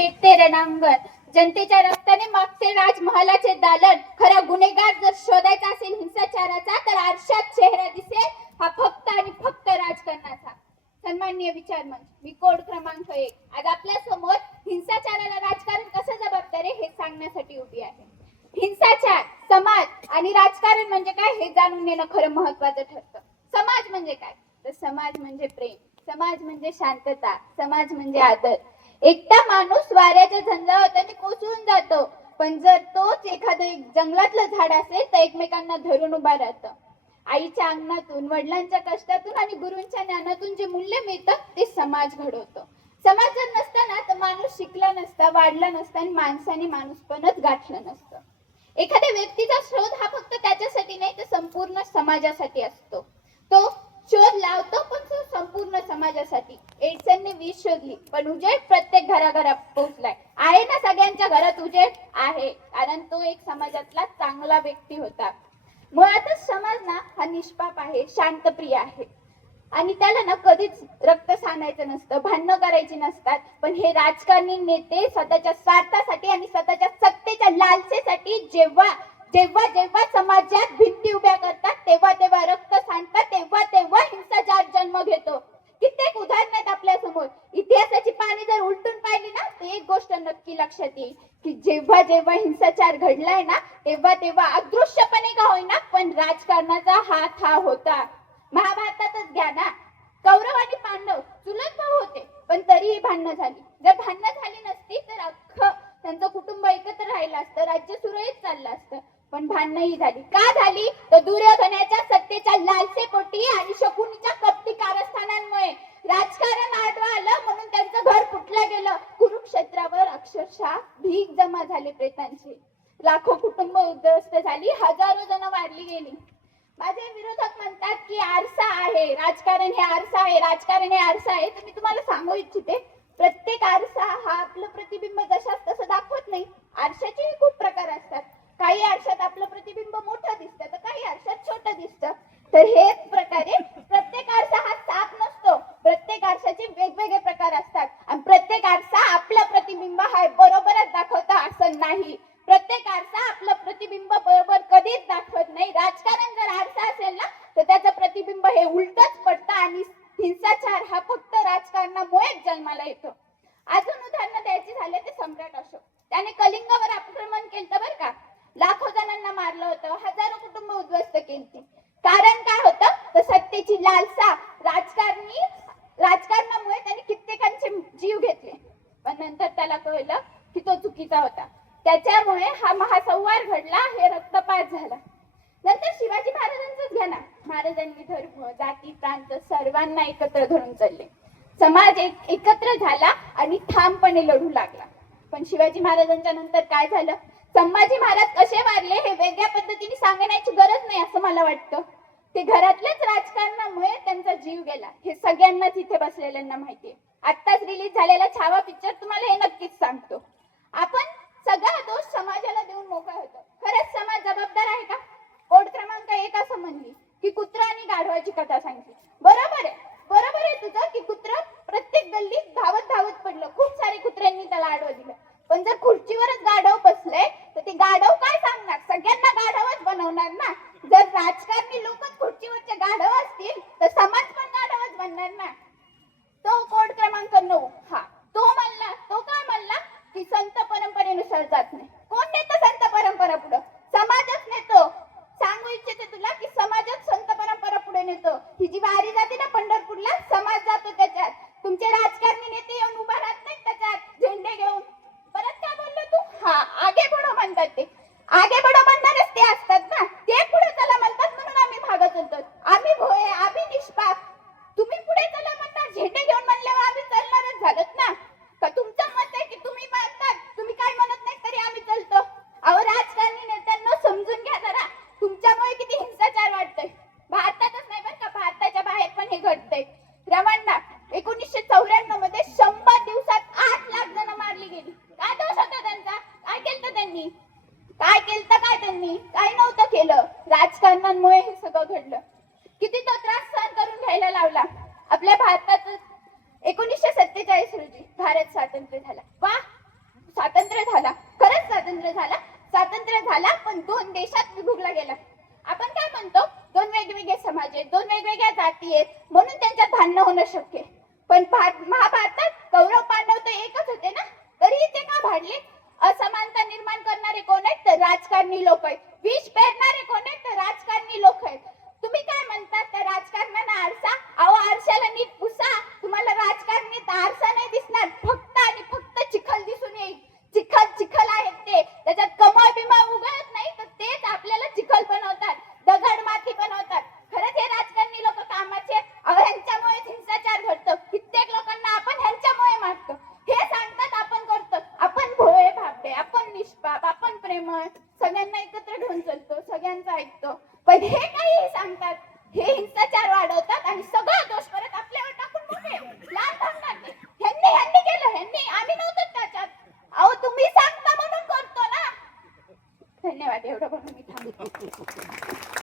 पेटते रणांगण जनतेच्या रक्ताने मागचे राजमहालाचे दालन. खरा गुन्हेगार जर शोधायचा असेल हिंसाचाराचा तर आरशात चेहरा दिसेल. हा फक्त आणि फक्त राजकारणाचा. सन्माननीय विचार मंच मी कोड क्रमांक एक. आज आपल्यासमोर हिंसाचाराला राजकारण कसं जबाबदार आहे हे सांगण्यासाठी उभी आहे. हिंसाचार समाज आणि राजकारण म्हणजे काय हे जाणून घेणं खरं महत्वाचं ठरतं. समाज म्हणजे काय? तर समाज म्हणजे प्रेम. समाज म्हणजे शांतता. समाज म्हणजे आदर. एकटा माणूस वाऱ्याच्या झंझावाताने कोसळून जातो. पण जर तोच एखादं एक जंगलातलं झाड असेल तर एकमेकांना धरून उभा राहतं. आईच्या अंगणातून वडिलांच्या कष्टातून आणि गुरूंच्या ज्ञानातून जे मूल्य मिळतं ते समाज घडवतो. समाज जर तर माणूस शिकला नसता वाढला नसता आणि माणसाने माणूसपणच गाठलं नसतं. एखाद्या व्यक्तीचा शोध हा फक्त त्याच्यासाठी नाही तर संपूर्ण समाजासाठी असतो. तो शोध लावतो पण संपूर्ण समाजासाठी. एडसनने वीज शोधली पण उजेड प्रत्येक घराघरात पोहोचलाय. आहे ना सगळ्यांच्या घरात उजेड? आहे. कारण तो एक समाजातला चांगला व्यक्ती होता. मुळातच समाज ना हा निष्पाप आहे शांतप्रिय आहे. आणि त्याला ना कधीच रक्त सांडायचं नसतं भांडणं करायची नसतात. पण हे राजकारणी नेते स्वतःच्या स्वार्थासाठी आणि स्वतःच्या सत्तेच्या लालसेसाठी जेव्हा जेव्हा जेव्हा समाजात भिंती उभ्या करतात तेव्हा तेव्हा रक्त सांडतात तेव्हा तेव्हा हिंसाचार जन्म घेतो. कित्येक उदाहरण आहेत आपल्यासमोर. इतिहासाची पाणी जर उलटून पाहिली ना तर एक गोष्ट नक्की लक्षात येईल की जेव्हा जेव्हा हिंसाचार घडलाय ना तेव्हा तेव्हा अदृश्यपणे का होईना पण राजकारणाचा हात हा होता. महाभारतातच घ्या ना. कौरव आणि पांडव चुलत भाऊ होते पण तरीही भांडणं झाली. जर भांडणं झाली नसती तर अख्खं त्यांचं कुटुंब एकत्र राहिलं असतं राज्य सुरळीत चाललं असतं. पण भांडणही झाली. का झाली? तर दुर्योधनाच्या सत्तेच्या लालसेपोटी आणि शकुनीच्या कपटी कारस्थानांमुळे. राजकारण आडवा आलं म्हणून त्यांचं घर फुटलं गेलं. कुरुक्षेत्रावर अक्षरशः भीक जमा झाले प्रेतांची. लाखो कुटुंब उद्ध्वस्त झाली. हजारो जण वाढली गेली. माझे विरोधक म्हणतात की आरसा आहे. राजकारण हे आरसा आहे. राजकारण हे आरसा आहे. तर मी तुम्हाला सांगू इच्छिते प्रत्येक आरसा हा आपलं प्रतिबिंब जशाच तसं दाखवत नाही. आरशाची खूप प्रकार असतात काही आरशात आपलं प्रतिबिंब मोठं दिसतं तर काही आरशात छोटं दिसतं तर हेच प्रकारे प्रत्येक आरसा हा साप नसतो. प्रत्येक आरशाचे वेगवेगळे प्रकार असतात. आणि प्रत्येक आरसा आपला प्रतिबिंब हा बरोबरच दाखवता असं नाही. प्रत्येक आरसा आपलं प्रतिबिंब बरोबर कधीच दाखवत नाही. राजकारण जर आरसा असेल ना तर त्याचं प्रतिबिंब हे उलटच पडतं आणि हिंसाचार हा फक्त राजकारणामुळेच जन्माला येतो. अजून उदाहरण द्यायचे झाले ते सम्राट अशोक. त्याने कलिंगावर आक्रमण केलं बरं का. लाखो जणांना मारलं होतं. हजारो कुटुंब उद्ध्वस्त केली कारण काय होतं तर सत्तेची लालसा राजकारणी राजकारणामुळे त्याने कित्येकांचे जीव घेतले. पण नंतर त्याला कळलं की तो चुकीचा होता. त्याच्यामुळे हा महासंवार घडला हे रक्तपात झाला. नंतर शिवाजी महाराजांचंच घ्या ना. महाराजांनी धर्म जाती प्रांत सर्वांना एकत्र धरून चालले. समाज एक एकत्र झाला आणि ठामपणे लढू लागला. पण शिवाजी महाराजांच्या नंतर काय झालं? संभाजी महाराज कसे वारले हे वेगळ्या पद्धतीने सांगण्याची गरज नाही असं मला वाटतं. ते घरातल्याच राजकारणामुळे त्यांचा जीव गेला. हे सगळ्यांनाच इथे बसलेल्यांना माहितीये आत्ताच रिलीज झालेला छावा पिक्चर तुम्हाला हे नक्कीच सांगतो. आपण सगळा दोष समाजाला देऊन मोकळा होतो. खरंच समाज जबाबदार आहे का? कोड क्रमांक एक असं म्हणली की कुत्रा आणि गाढवाची कथा सांगितली बरोबर बरोबर आहे तुझं की कुत्र प्रत्येक गल्लीत धावत धावत पडलं खूप सारे कुत्र्यांनी त्याला आडवं दिलं पण जर खुर्चीवरच गाढव बसले तर ते गाढव काय सांगणार सगळ्यांना गाढवच बनवणार ना जर राजकारणी लोकच खुर्चीवरचे गाढव असतील तर समाज पण गाढवच बनणार ना तो कोड क्रमांक नऊ हा तो म्हणला तो काय म्हणला की संत परंपरेनुसार जात नाही. त्यांनी. काय केलं काय त्यांनी? काय नव्हतं केलं. राजकारणांमुळे हे सगळं घडलं. किती तो त्रास सहन करून घ्यायला लावला. आपल्या भारतात एकोणीसशे सत्तेचाळीस रोजी भारत स्वातंत्र्य झाला. वा! स्वातंत्र्य झाला. खरंच स्वातंत्र्य झाला. स्वातंत्र्य झाला पण दोन देशात विभुगला गेला. आपण काय म्हणतो? दोन वेगवेगळे समाज आहेत दोन वेगवेगळ्या जाती आहेत म्हणून त्यांच्यात भांडणं होणं शक्य पण महाभारतात कौरव पांडव तर एकच होते ना? तरीही ते का भांडले? असमानता निर्माण करणारे कोण आहेत? तर राजकारणी लोक आहेत. विष पेरणारे कोण आहेत? प्रेमळ. सगळ्यांना एकत्र घेऊन चलतो सगळ्यांचं ऐकतो. पण हे काही सांगतात हे हिंसाचार वाढवतात आणि सगळा दोष